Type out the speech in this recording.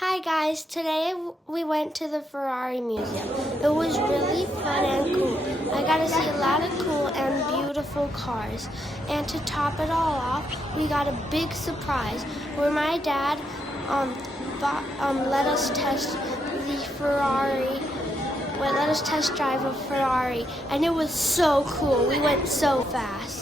Hi guys, today we went to the Ferrari Museum. It was really fun and cool. I got to see a lot of cool and beautiful cars. And to top it all off, we got a big surprise where my dad let us test the Ferrari, let us test drive a Ferrari, and it was so cool. We went so fast.